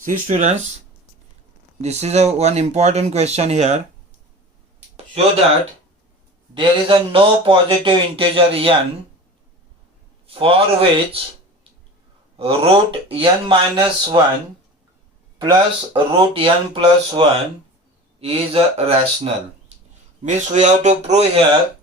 See students, this is one important question here. Show that there is a no positive integer n for which root n minus 1 plus root n plus 1 is rational. Means we have to prove here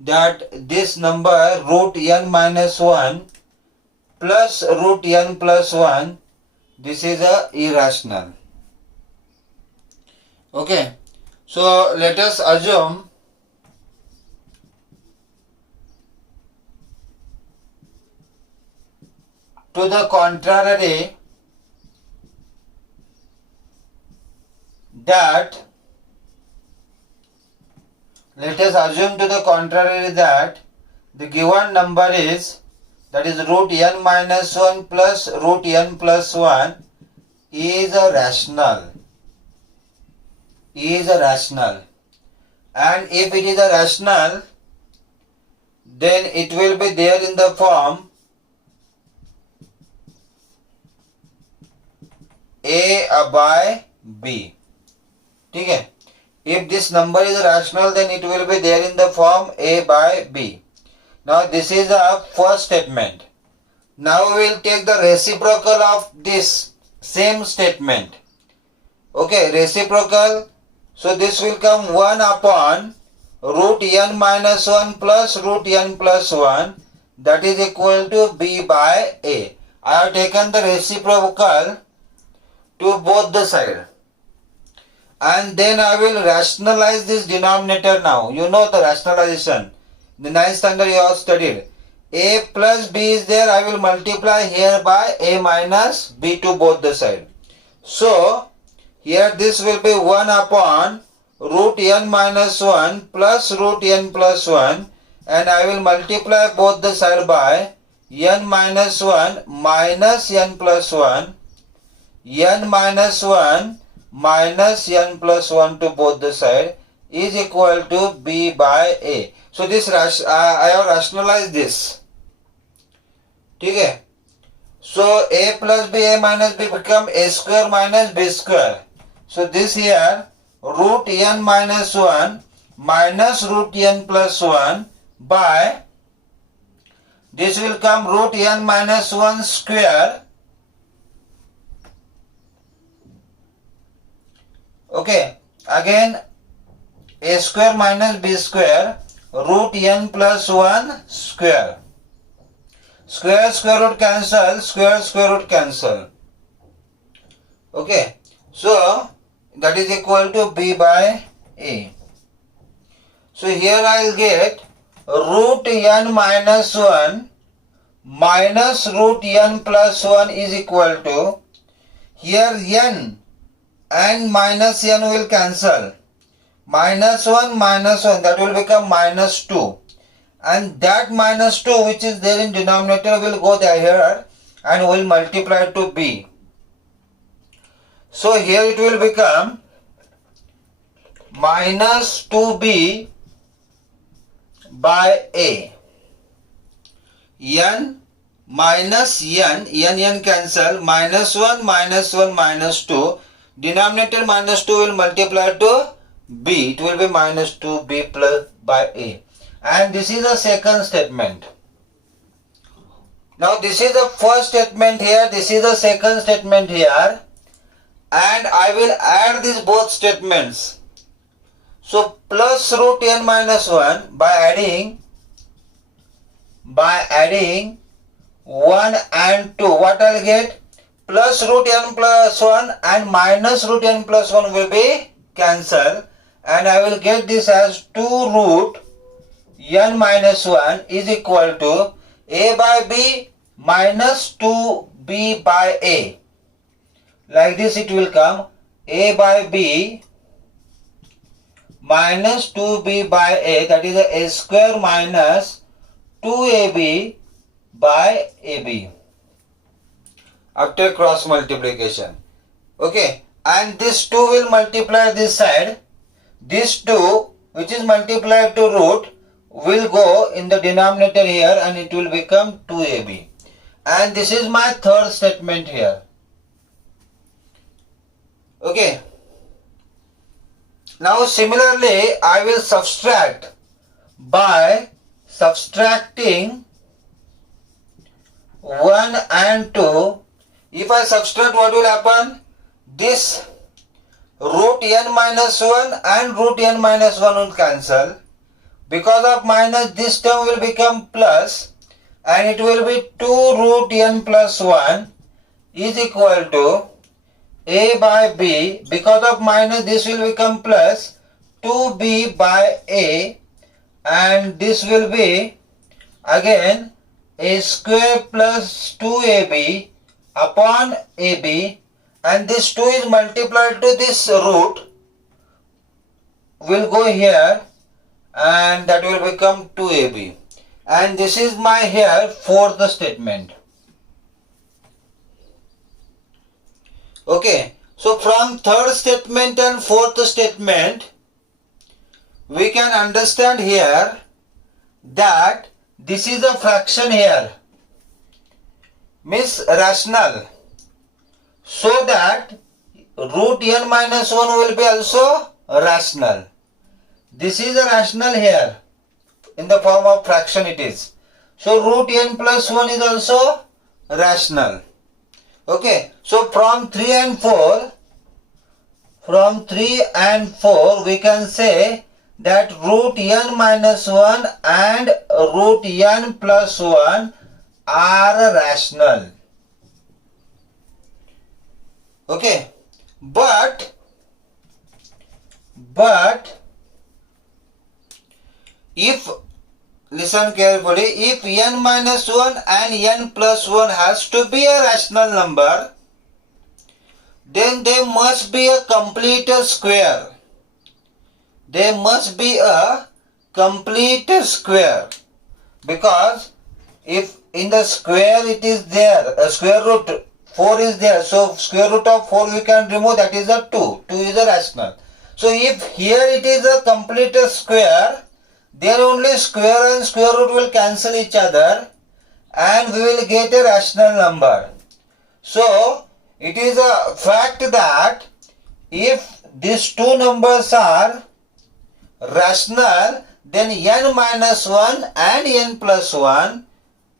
that this number root n minus 1 plus root n plus 1, this is irrational. Okay, so let us assume to the contrary that the given number is, that is root n minus 1 plus root n plus 1 is a rational. And if it is a rational, then it will be there in the form A by B. Okay. If this number is rational, then it will be there in the form A by B. Now this is a first statement. Now we will take the reciprocal of this same statement. Okay, reciprocal. So this will come 1 upon root n minus 1 plus root n plus 1, that is equal to B by A. I have taken the reciprocal to both the sides. And then I will rationalize this denominator now. You know the rationalization. The 9th standard you have studied. A plus B is there. I will multiply here by A minus B to both the sides. So, here this will be 1 upon root n minus 1 plus root n plus 1. And I will multiply both the sides by n minus 1 minus n plus 1. N minus 1 minus n plus 1 to both the side is equal to B by A. So this I have rationalized this. Okay. So A plus B, A minus B become A square minus B square. So this here root n minus 1 minus root n plus 1 by, this will come root n minus 1 square. Okay, again A square minus B square root n plus 1 square. Square root cancel, square root cancel. Okay, so that is equal to B by A. So here I will get root n minus 1 minus root n plus 1 is equal to, here n and minus n will cancel. Minus 1, that will become minus 2. And that minus 2 which is there in denominator will go there here and will multiply to B. So here it will become minus 2B by A. N minus n cancel, minus 1, minus 2. Denominator minus 2 will multiply to B. It will be minus 2B plus by A. And this is the second statement. Now this is the first statement here. This is the second statement here. And I will add these both statements. So plus root n minus 1 by adding 1 and 2. What I will get? Plus root n plus 1 and minus root n plus 1 will be cancelled, and I will get this as 2 root n minus 1 is equal to A by B minus 2B by A. Like this it will come A by B minus 2B by A, that is A square minus 2AB by AB. After cross multiplication. Okay, and this 2 will multiply this side. This 2 which is multiplied to root will go in the denominator here and it will become 2AB. And this is my third statement here. Okay. Now similarly, I will subtract by subtracting 1 and 2. If I subtract, what will happen? This root n minus 1 and root n minus 1 will cancel. Because of minus, this term will become plus, and it will be 2 root n plus 1 is equal to a by b. Because of minus, this will become plus 2b by a, and this will be again a square plus 2ab upon ab, and this 2 is multiplied to this root, will go here, and that will become 2ab. And this is my here fourth statement. Okay, so from third statement and fourth statement, we can understand here that this is a fraction here, means rational, so that root n minus 1 will be also rational. This is a rational here, in the form of fraction it is. So root n plus 1 is also rational. Okay, so from 3 and 4, we can say that root n minus 1 and root n plus 1 are rational. Okay, but if, listen carefully, if n minus 1 and n plus 1 has to be a rational number, then they must be a complete square. They must be a complete square, because if in the square it is there, a square root 4 is there, so square root of 4 we can remove, that is a 2. 2 is a rational. So if here it is a complete square, then only square and square root will cancel each other, and we will get a rational number. So it is a fact that if these two numbers are rational, then n minus 1 and n plus 1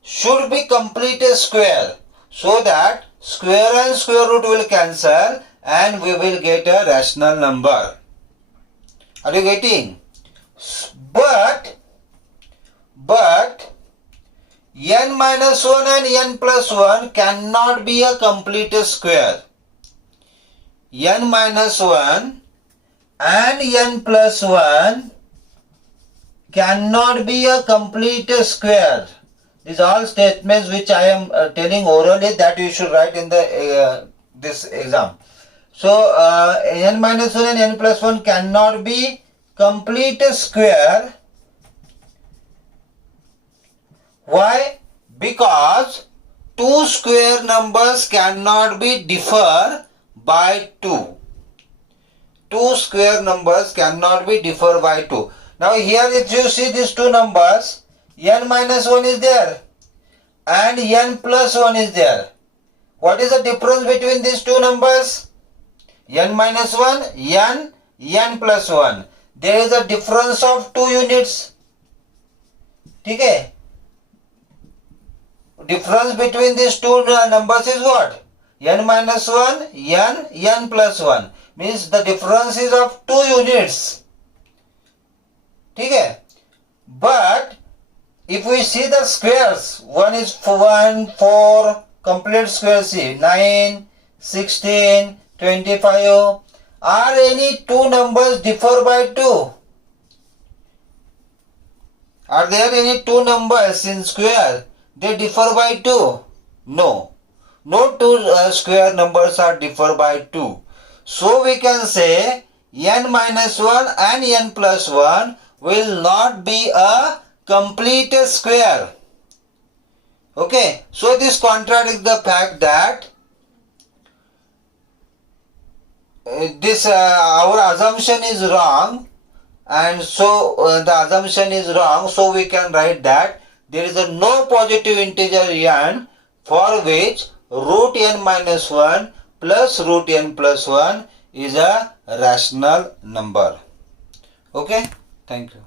should be complete square, so that square and square root will cancel and we will get a rational number. Are you getting? But n minus 1 and n plus 1 cannot be a complete square. N minus 1 and n plus 1 cannot be a complete square. These are all statements which I am telling orally, that you should write in the this exam. So n minus 1 and n plus 1 cannot be complete square. Why? Because two square numbers cannot be differ by 2. Two square numbers cannot be differ by 2. Now here if you see these two numbers, n minus 1 is there and n plus 1 is there. What is the difference between these two numbers? N minus 1, n plus 1. There is a difference of 2 units. Okay? Difference between these two numbers is what? N minus 1, n plus 1. Means the difference is of 2 units. Okay? But if we see the squares, one is 1, 4, complete square, see 9, 16, 25. Are any two numbers differ by 2? Are there any two numbers in square? They differ by 2? No. No two square numbers are differ by 2. So we can say n minus 1 and n plus 1 will not be a complete square. Okay. So this contradicts the fact that this our assumption is wrong, and so the assumption is wrong, so we can write that there is a no positive integer n for which root n minus 1 plus root n plus 1 is a rational number. Okay, thank you.